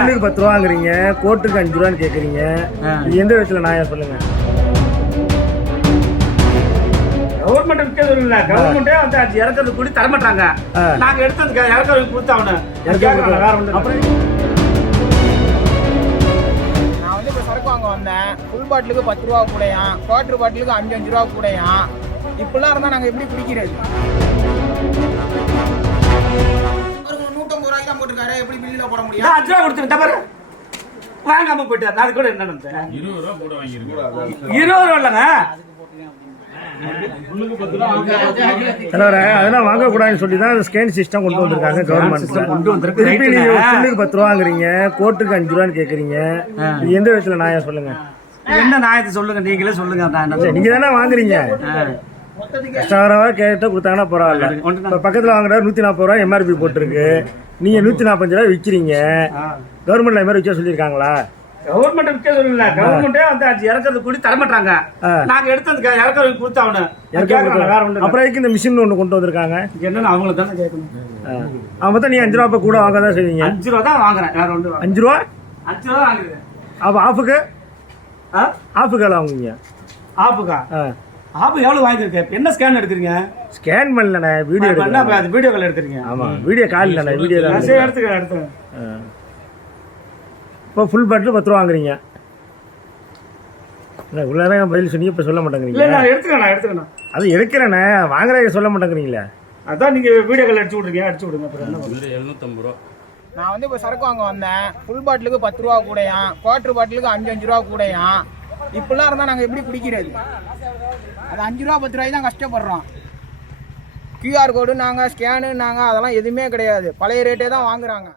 புல்லுக்கு 10 ரூபாங்கிறீங்க, கோட்டுக்கு 5 ரூபான்னு கேக்குறீங்க. எந்த விதத்துல நான் சொல்லுங்க? கவர்மெண்ட் விற்கிறது இல்ல, கவர்மெண்டே வந்து அது இறக்கிறது கூடி தரமாட்டாங்க. நாங்க எடுத்ததுக்கு இறக்கிறது கொடுத்தாவணும். நான் வந்து இப்போ சரக்கு வாங்க வந்தேன். ஃபுல் பாட்டிலுக்கு 10 ரூபா கூடையாம், குவார்டர் பாட்டிலுக்கு 5 ரூபா கூடையாம். இப்படிலாம் இருந்தால் நாங்கள் எப்படி குடிக்கிறது? 150 ரூபாய்க்கு தான் போட்டுருக்காரு, எப்படி பில்லில் போட முடியும்? 5 ரூபா கொடுத்துருந்தா பாரு, வாங்காம போயிட்டு அது கூட என்ன 20 ரூபா கூட வாங்கிருக்கோம். 20 ரூபா இல்லைங்க. அதெல்லாம் வாங்க கூடாதுன்னு சொல்லி தான் ஸ்கேன் சிஸ்டம் கொண்டு வந்திருக்காங்க கவர்மெண்ட். கொண்டு வந்திருக்கு. திருப்பி நீங்க புல்லுக்கு 10 ரூபாங்கிறீங்க, கோட்டுக்கு 5 ரூபான்னு கேக்குறீங்க. எந்த விதத்துல நான் சொல்லுங்க? என்ன நியாயத்தை சொல்லுங்க, நீங்களே சொல்லுங்க. நீங்க தானே வாங்குறீங்க, கஷ்டவரவா கேட்ட கொடுத்தாங்கன்னா பரவாயில்ல. இப்ப பக்கத்துல வாங்குறாரு 140 ரூபாய் எம்ஆர்பி போட்டிருக்கு, நீங்க 145 ரூபாய் விக்கிறீங்க. கவர்மெண்ட்ல மாதிரி விற்க சொல்லிருக்காங்களா? கவர்மெண்ட் விற்கிறது இல்ல, கவர்மெண்டே வந்து அது இறக்கிறது கூடி தரமாட்டாங்க. நாங்க எடுத்ததுக்கு இறக்கிறது கொடுத்தாவணும். அப்புறம் இந்த மிஷின் ஒண்ணு கொண்டு வந்திருக்காங்க. என்னன்னு அவங்கள தானே கேட்கணும். அவங்க தான் நீ 5 ரூபா கூட வாங்க தான் செய்வீங்க. 5 ரூபா தான் வாங்குறேன், வேற ஒன்று. 5 ரூபா 5 ரூபா வாங்குறேன். அப்ப ஆஃபுக்கு எவ்வளவு வாங்குவீங்க? ஆப்புக்கா ஆப்பு எவ்வளவு வாங்கிருக்கேன்? என்ன ஸ்கேன் எடுக்கிறீங்க? ஸ்கேன் பண்ணலண்ணே, வீடியோ அது வீடியோ கால் எடுக்கிறீங்க. ஆமா, வீடியோ கால் இல்லண்ணே, வீடியோ தான் எடுத்துக்க. இப்போ ஃபுல் பாட்டில் 10 ரூபா வாங்குறீங்க. இவ்வளோ நேரம் பதில் சொன்னீங்க, இப்போ சொல்ல மாட்டேங்கிறீங்க. எடுத்துக்கணும். அது எடுக்கிறேண்ணே, வாங்குறத சொல்ல மாட்டேங்கிறீங்களே. அதான் நீங்க வீடியோ கால் அடிச்சு விட்றீங்க, அடிச்சு விடுங்க. அப்புறம் என்ன 750 ரூபா. நான் வந்து இப்போ சரக்கு வாங்க வந்தேன். ஃபுல் பாட்டிலுக்கு 10 ரூபா கூடையாம், குவார்டர் பாட்டிலுக்கு 5 ரூபா கூடையாம். இப்படிலாம் இருந்தால் நாங்கள் எப்படி குடிக்கிறது? அது 5 ரூபா 10 ரூபாய்க்கு தான் கஷ்டப்படுறோம். QR கோடு நாங்கள் ஸ்கேனு நாங்கள் அதெல்லாம் எதுவுமே கிடையாது, பழைய ரேட்டே தான் வாங்குறாங்க.